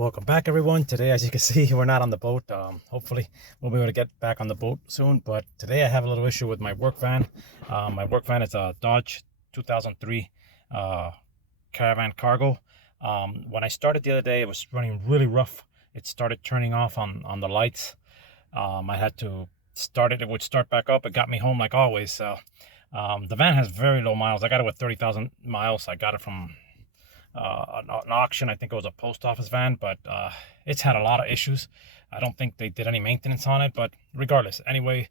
Welcome back, everyone. Today, as you can see, we're not on the boat. Hopefully we'll be able to get back on the boat soon, but today I have a little issue with my work van. My work van is a Dodge 2003 Caravan Cargo. When I started the other day, it was running really rough. It started turning off on the lights. I had to start it. It would start back up. It got me home like always. So the van has very low miles. I got it with 30,000 miles. I got it from an auction. I think it was a post office van, but it's had a lot of issues. I don't think they did any maintenance on it, but regardless, anyway,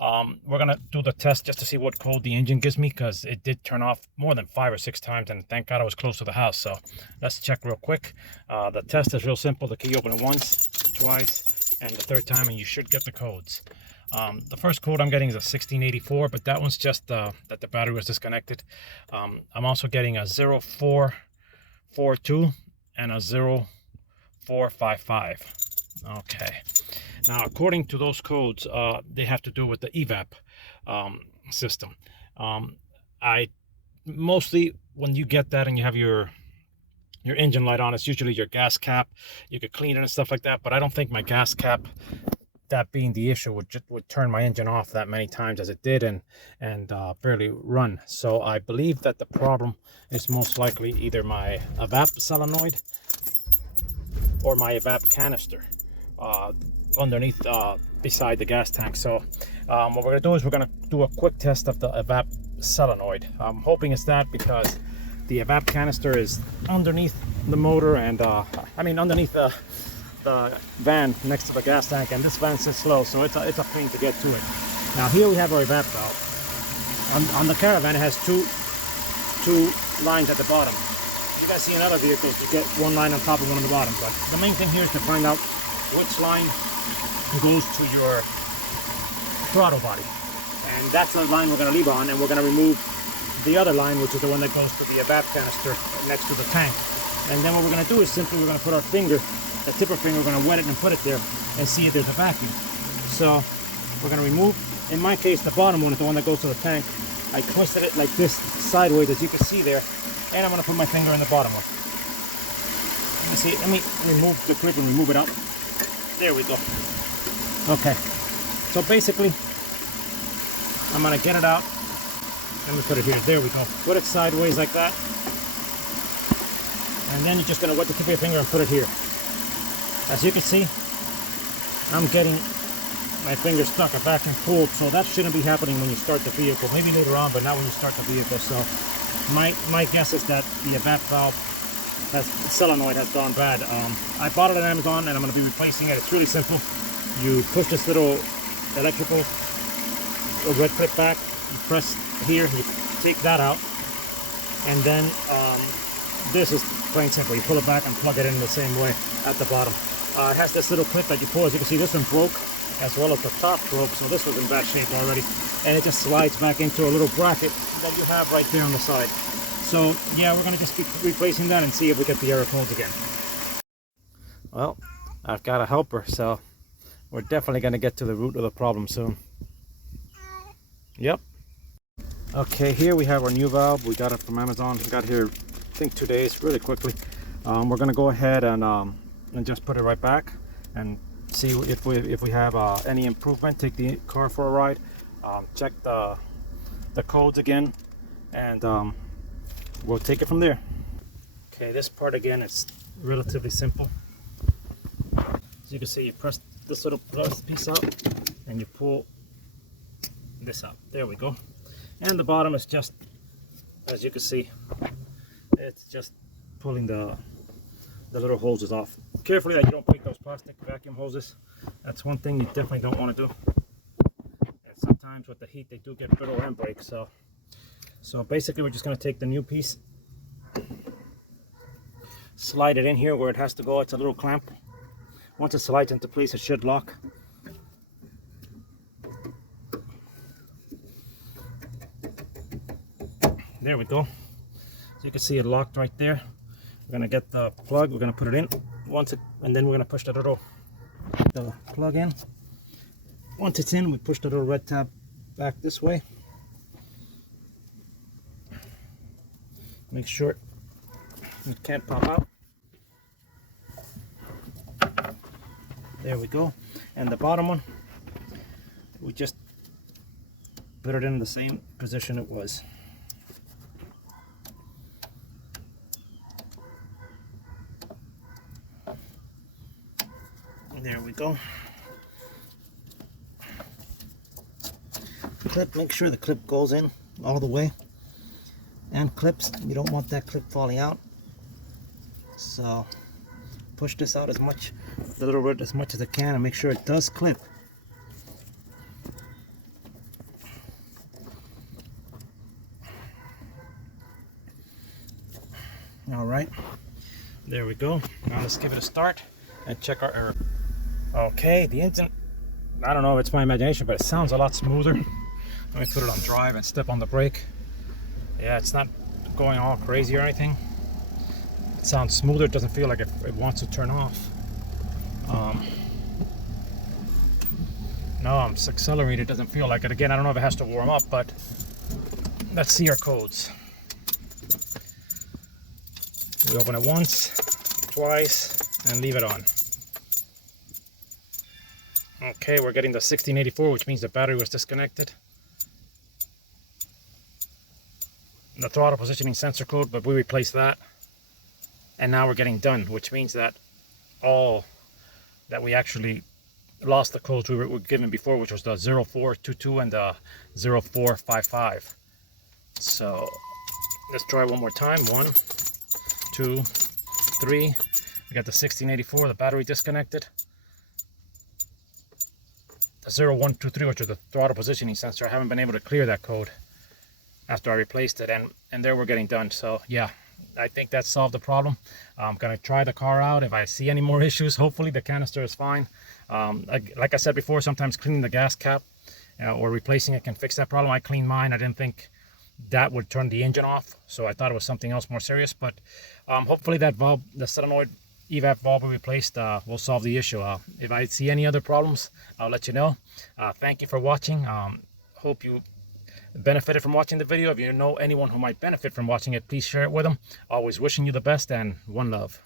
we're gonna do the test just to see what code the engine gives me, because it did turn off more than 5 or 6 times, and thank God I was close to the house. So let's check real quick. The test is real simple. The key, open it once, twice, and the third time, and you should get the codes. The first code I'm getting is a 1684, but that one's just that the battery was disconnected. I'm also getting a 0442 and a 0455. Okay, now according to those codes, they have to do with the EVAP system. I mostly, when you get that and you have your engine light on, it's usually your gas cap. You could clean it and stuff like that, but I don't think my gas cap, that being the issue, would turn my engine off that many times as it did and barely run. So I believe that the problem is most likely either my EVAP solenoid or my EVAP canister underneath beside the gas tank. So what we're gonna do is we're gonna do a quick test of the EVAP solenoid. I'm hoping it's that, because the EVAP canister is underneath the motor and underneath the van next to the gas tank, and this van sits slow, so it's a pain to get to it. Now here we have our EVAP valve. On the Caravan, it has two lines at the bottom. You guys see in other vehicles, you get one line on top and one on the bottom, but the main thing here is to find out which line goes to your throttle body, and that's the line we're going to leave on, and we're going to remove the other line, which is the one that goes to the EVAP canister next to the tank. And then what we're going to do is simply we're going to put our finger, the tip of our finger, we're going to wet it and put it there and see if there's a vacuum. So we're going to remove, in my case, the bottom one is the one that goes to the tank. I twisted it like this sideways, as you can see there, and I'm going to put my finger in the bottom one. Let me remove the clip and remove it out. There we go. Okay, so basically I'm going to get it out. Let me put it here. There we go. Put it sideways like that, and then you're just going to wet the tip of your finger and put it here. As you can see, I'm getting my finger stuck, a vacuum pulled, so that shouldn't be happening when you start the vehicle. Maybe later on, but not when you start the vehicle. So my guess is that the EVAP valve, the solenoid, has gone bad. I bought it on Amazon, and I'm going to be replacing it. It's really simple. You push this little electrical red clip back, you press here, you take that out, and then this is plain simple. You pull it back and plug it in the same way at the bottom. It has this little clip that you pull. As you can see, this one broke, as well as the top broke, so this was in bad shape already, and it just slides back into a little bracket that you have right there on the side. So yeah, we're going to just keep replacing that and see if we get the error codes again. Well, I've got a helper, so we're definitely going to get to the root of the problem soon. Yep. Okay, here we have our new valve. We got it from Amazon. We got it here, I think, 2 days, really quickly. We're going to go ahead and just put it right back and see if we have any improvement. Take the car for a ride, check the codes again, and we'll take it from there. Okay, this part again is relatively simple. As you can see, you press this little piece out and you pull this out. There we go. And the bottom is just, as you can see, it's just pulling the little hoses off. Carefully that you don't break those plastic vacuum hoses. That's one thing you definitely don't want to do. And sometimes with the heat, they do get brittle and break. So basically, we're just going to take the new piece, slide it in here where it has to go. It's a little clamp. Once it slides into place, it should lock. There we go. So you can see it locked right there. We're gonna get the plug. We're gonna put it in and then we're gonna push the plug in. Once it's in, we push the little red tab back this way. Make sure it can't pop out. There we go. And the bottom one, we just put it in the same position it was. There we go. Clip, make sure the clip goes in all the way. And clips, you don't want that clip falling out. So push this out as much, a little bit as much as I can, and make sure it does clip. All right, there we go. Now let's give it a start and check our error. Okay, the engine, I don't know if it's my imagination, but it sounds a lot smoother. Let me put it on drive and step on the brake. Yeah, it's not going all crazy or anything. It sounds smoother. It doesn't feel like it wants to turn off. No, I'm accelerated. It doesn't feel like it. Again, I don't know if it has to warm up, but let's see our codes. We open it once, twice, and leave it on. Okay, we're getting the 1684, which means the battery was disconnected. The throttle positioning sensor code, but we replaced that. And now we're getting done, which means that all that we actually lost the codes we were given before, which was the 0422 and the 0455. So let's try one more time. 1, 2, 3. We got the 1684, the battery disconnected. The 0123, which is the throttle positioning sensor. I haven't been able to clear that code after I replaced it, and there we're getting done. So yeah, I think that solved the problem. I'm gonna try the car out. If I see any more issues, hopefully the canister is fine. Like I said before, sometimes cleaning the gas cap or replacing it can fix that problem. I cleaned mine. I didn't think that would turn the engine off, so I thought it was something else more serious. But hopefully that valve, the solenoid EVAP valve we replaced, will solve the issue. If I see any other problems, I'll let you know. Thank you for watching. Hope you benefited from watching the video. If you know anyone who might benefit from watching it, please share it with them. Always wishing you the best, and one love.